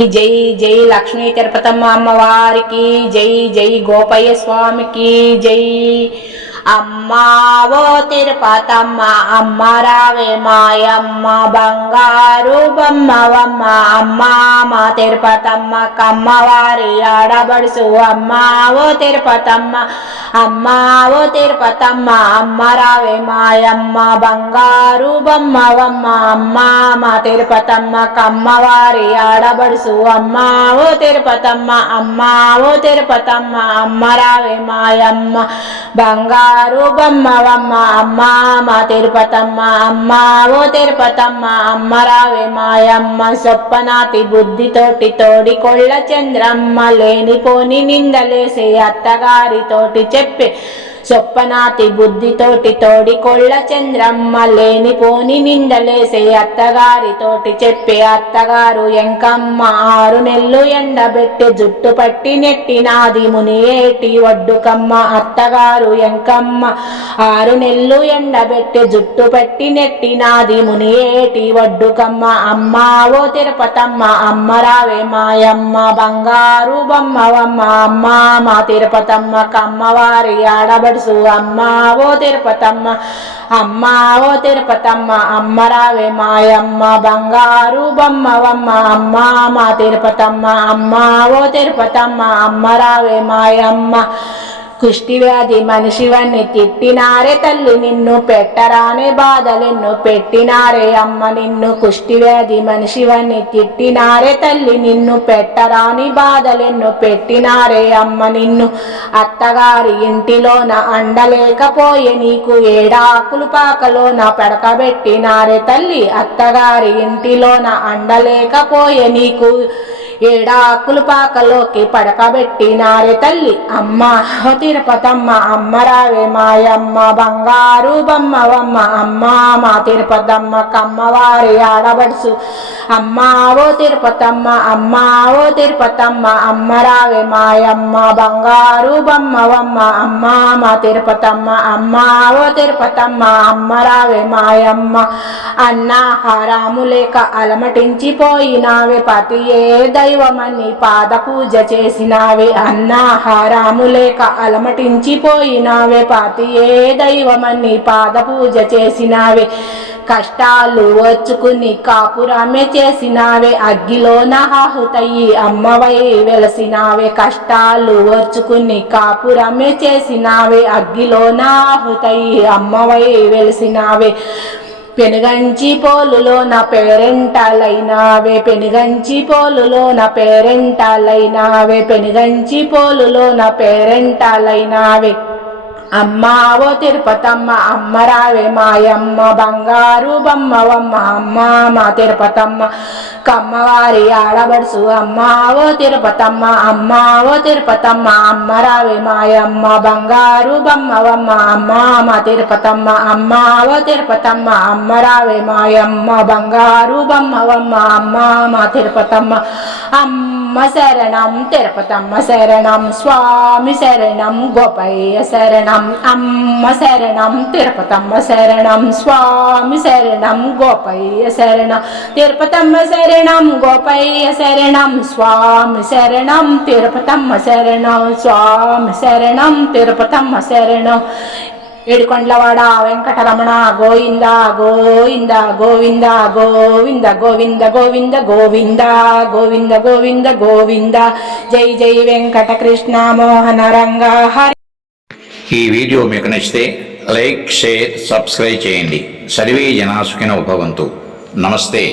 జై జై లక్ష్మీ తిరుపతమ్మ అమ్మవారికి జై జై గోపయ్య స్వామికి జై అమ్మావో తిరుపతమ్మ అమ్మ రావే మాయమ్మ బంగారు బొమ్మవమ్మ అమ్మ మా తిరుపతమ్మ కమ్మవారి ఆడబడుసు అమ్మావో తిరుపతమ్మ అమ్మావో తిరుపతమ్మ అమ్మ రావే మాయమ్మ బంగారు బొమ్మవమ్మ అమ్మ మా తిరుపతమ్మ కమ్మవారి ఆడబడుసు అమ్మావో తిరుపతమ్మ అమ్మావో తిరుపతమ్మ అమ్మ రావే మాయమ్మ బంగారు బొమ్మవమ్మ అమ్మ మా తిరుపతమ్మ అమ్మ ఓ తిరుపతమ్మ అమ్మ రావే మాయమ్మ బుద్ధి తోటి తోడి కొళ్ళ చంద్రమ్మ లేనిపోని నిందలేసే అత్తగారితోటి చెప్పి సొప్పనాతి బుద్ధితోటి తోడి కొళ్ళ చంద్రమ్మ లేనిపోని నిందలేసే అత్తగారితోటి చెప్పే అత్తగారు ఎంకమ్మ ఆరు నెల్లు ఎండబెట్టి జుట్టు పట్టి నెట్టినాది ముని ఏటి ఒడ్డుకమ్మ అత్తగారు ఎంకమ్మ ఆరు నెల్లు ఎండబెట్టి జుట్టు పట్టి నెట్టినాది ముని ఏటి ఒడ్డుకమ్మ అమ్మ ఓ తిరుపతమ్మ అమ్మ రావే మాయమ్మ బంగారు బొమ్మవమ్మ అమ్మ మా తిరుపతమ్మ కమ్మవారి ఆడబడుసు అమ్మ ఓ తిరుపతమ్మ. అమ్మ ఓ తిరుపతమ్మ. అమ్మ రావే మాయమ్మ. బంగారు బొమ్మవమ్మ అమ్మ మా తిరుపతమ్మ. అమ్మ ఓ తిరుపతమ్మ. అమ్మ రావే మాయమ్మ. కుష్టి వ్యాధి మనిషివన్నీ తిట్టినారే తల్లి నిన్ను పెట్టరానే బాధలెన్ను పెట్టినారే అమ్మ నిన్ను కుష్టి వ్యాధి మనిషివన్నీ తిట్టినారే తల్లి నిన్ను పెట్టరాని బాధలెన్ను పెట్టినారే అమ్మ నిన్ను అత్తగారి ఇంటిలోన అండలేకపోయే నీకు ఏడాకులు పాకలోన పెడకబెట్టినారే తల్లి అత్తగారి ఇంటిలోన అండలేకపోయే నీకు ఏడాకులు పాకలోకి పడకబెట్టినారే తల్లి. అమ్మ తిరుపతమ్మ అమ్మ రావే మాయమ్మ బంగారు బొమ్మవమ్మ అమ్మ మా తిరుపతమ్మ కమ్మవారి ఆడబడుసు. అమ్మ ఓ తిరుపతమ్మ అమ్మ ఓ తిరుపతమ్మ అమ్మ రావే మాయమ్మ బంగారు బొమ్మవమ్మ అమ్మ మా తిరుపతమ్మ అమ్మ ఓ తిరుపతమ్మ అమ్మ రావే మాయమ్మ. అన్న హారాము లేక అలమటించిపోయినావే పతియే దైవమని పాద పూజ చేసినావే అన్నాహారాము లేక అలమటించిపోయినావే పాతియే దైవమని పాద పూజ చేసినావే? కష్టాలు వచ్చుకుని కాపురమే చేసినావే అగ్గిలో నహాహుతయ్యి అమ్మవై వెలసినావే కష్టాలు వచ్చుకుని కాపురమే చేసినావే అగ్గిలో నాహుతయ్యి అమ్మవై వెలసినావే. పెనుగంచి పోలులో నా పేరెంటాలైనావే పెనుగంచి పోలులో నా పేరెంటాలైనావే పెనుగంచి పోలులో నా పేరెంటాలైనావే. అమ్మావో తిరుపతమ్మ అమ్మ రావే మాయమ్మ బంగారు బొమ్మవమ్మ అమ్మ మా తిరుపతమ్మ. కమ్మవారి ఆడబడుసు అమ్మావో తిరుపతమ్మ అమ్మావో తిరుపతమ్మ అమ్మ రావే మాయమ్మ బంగారు బొమ్మవమ్మ అమ్మ మా తిరుపతమ్మ అమ్మావో తిరుపతమ్మ అమ్మ రావే మాయమ్మ బంగారు బొమ్మవమ్మ అమ్మ మా తిరుపతమ్మ. అమ్మ అమ్మ శరణం తిరుపతమ్మ శరణం స్వామి శరణం గోపయ్య శరణం అమ్మ శరణం తిరుపతమ్మ శరణం స్వామి శరణం గోపయ్య శరణం తిరుపతమ్మ శరణం గోపయ్య శరణం స్వామి శరణం తిరుపతమ్మ శరణం స్వామి శరణం తిరుపతమ్మ శరణం. ఏడుకొండలవాడ వెంకటరమణ గోవింద గోవింద గోవింద గోవింద గోవింద గోవింద గోవింద గోవింద గోవింద గోవింద. జై జై వెంకట కృష్ణ మోహన రంగ హరి. ఈ వీడియో మీకు నచ్చితే లైక్ షేర్ సబ్స్క్రైబ్ చేయండి. సర్వే జనాసుకిన ఉపవంతు నమస్తే.